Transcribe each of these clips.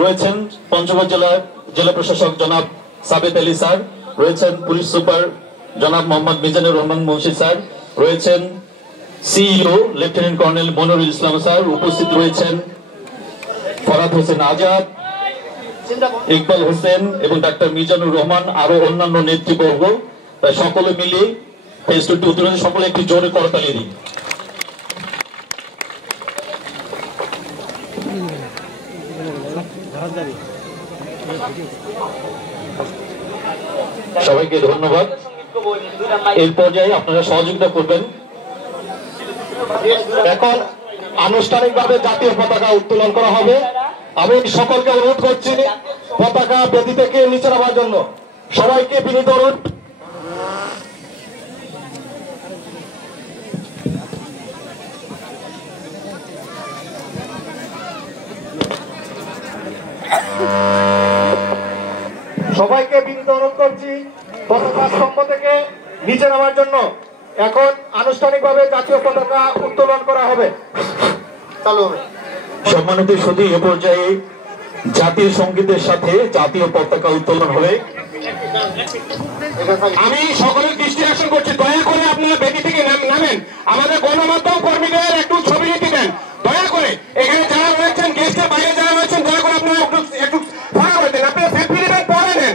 রয়েছেন পঞ্চগড় জেলার জেলা প্রশাসক জনাব সাবেত আলী স্যার, রয়েছেন পুলিশ সুপার জনাব মোহাম্মদ মিজানুর রহমান মুন্সি স্যার, রয়েছেন CEO lieutenant colonel Monirul Islam sir, উপস্থিত রয়েছেন ফরাদ হোসেন আজাদ, ইকবাল হোসেন এবং ডাক্তার মিজানুর রহমান, আরো অন্যান্য নেতৃবর্গ। তাই সকলে মিলে ফেজ 2 উত্তরণে সকলে একটি জোরে করতালি দিই। সবাইকে ধন্যবাদ। এই পর্যায়ে আপনারা সহযোগিতা করবেন। এখন আনুষ্ঠানিকভাবে জাতীয় পতাকা উত্তোলন করা হবে। আমি সকলকে অনুরোধ করছি পতাকা বেদি থেকে নিচে নামার জন্য। সবাইকে বিনীত অনুরোধ। সবাইকে বিনীত অনুরোধ করছি পতাকা স্তম্ভ থেকে নিচে নামার জন্য। এখন আনুষ্ঠানিকভাবে জাতীয় পতাকা উত্তোলন করা হবে। চালু হবে। সম্মানিত সুধী, এ পর্যায়ে জাতীয় সঙ্গীতের সাথে জাতীয় পতাকা উত্তোলন হবে। আমি সকলের দৃষ্টি আকর্ষণ করছি, দয়া করে আপনারা বেদি থেকে নামেন। আমাদের গণমাধ্যম কর্মীদের একটু ছবি নিতে দেন দয়া করে। এখানে যারা রয়েছেন, গেস্টের বাইরে যারা রয়েছেন, দয়া করে আপনারা একটু ফাঁকা করে দেন। আপনারা সেলফি নেবেন, পরে নেন,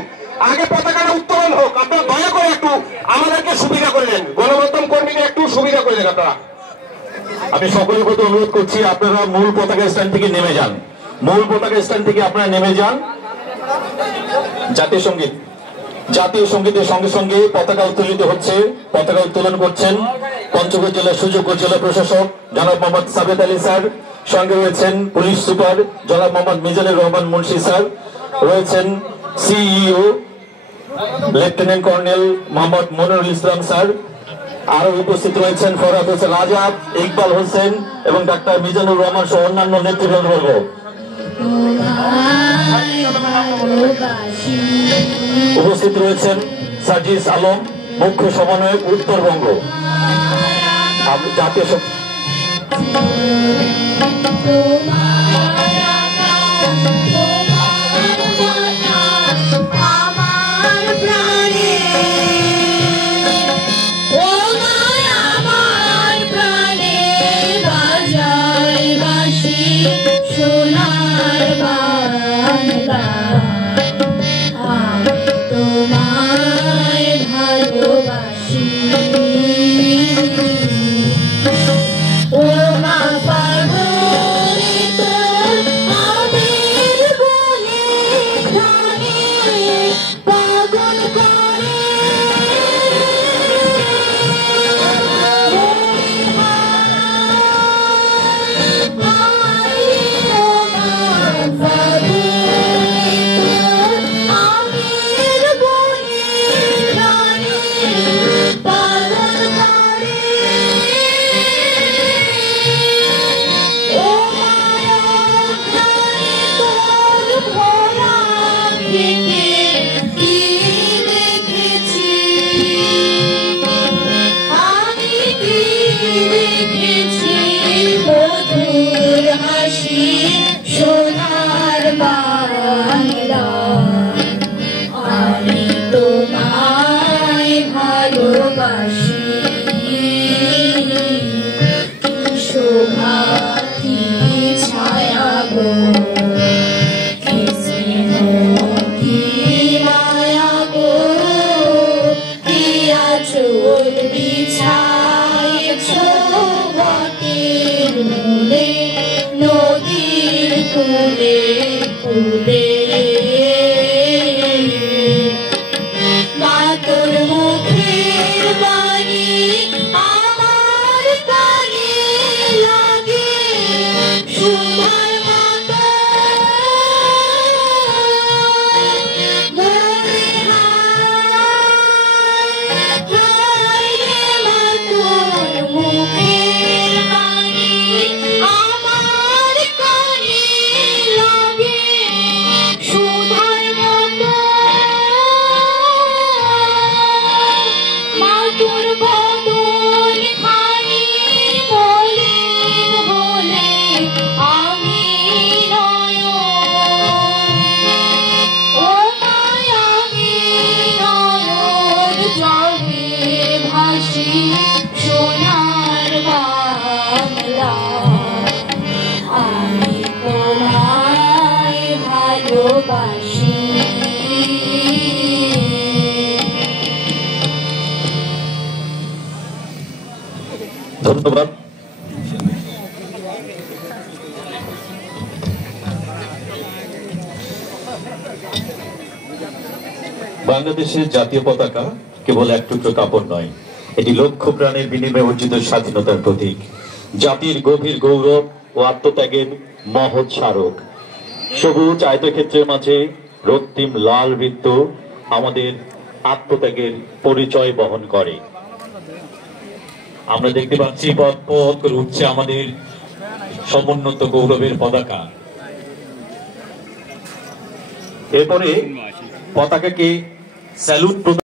আগে পতাকাটা উত্তোলন হোক। আপনারা দয়া করে একটু আমাদেরকে সুবিধা করে দেন, গণমাধ্যম কর্মীদের একটু সুবিধা করে দেন আপনারা। আমি সকলের প্রতি অনুরোধ করছি আপনারা মূল পতাকা স্ট্যান্ড থেকে নেমে যান। মূল পতাকা স্ট্যান্ড থেকে আপনারা নেমে যান। জাতীয় সঙ্গীতের সঙ্গে সঙ্গে পতাকা উত্তোলিত হচ্ছে। পতাকা উত্তোলন করছেন পঞ্চগড় জেলার সুযোগ্য জেলা প্রশাসক জনাব মোহাম্মদ সাবেত আলী স্যার, সঙ্গে রয়েছেন পুলিশ সুপার জনাব মোহাম্মদ মিজানুর রহমান মুন্সি স্যার, রয়েছেন CEO lieutenant colonel Mohammad Monirul Islam sir, আরো উপস্থিত রয়েছেন ফরাদ হোসেন আজাদ, ইকবাল হোসেন এবং ডাক্তার মিজানুর রহমান সহ অন্যান্য নেতৃবৃন্দ। উপস্থিত রয়েছেন সাজিস আলম, মুখ্য সমন্বয়ক উত্তরবঙ্গ। জাতীয় প্রিয়বাসী। ধন্যবাদ। বাংলাদেশের জাতীয় পতাকা কেবল এক টুকরো কাপড় নয়, এটি লক্ষ প্রাণের বিনিময়ে অর্জিত স্বাধীনতার প্রতীক, জাতির গভীর গৌরব ও আত্মত্যাগের মহৎ স্মারক। সবুজ আয়তক্ষেত্রের মাঝে রক্তিম লাল বৃত্ত আমাদের আত্মত্যাগের পরিচয় বহন করে। আমরা দেখতে পাচ্ছি পথ পথ করে উঠছে আমাদের সমুন্নত গৌরবের পতাকা। এরপরে পতাকাকে স্যালুট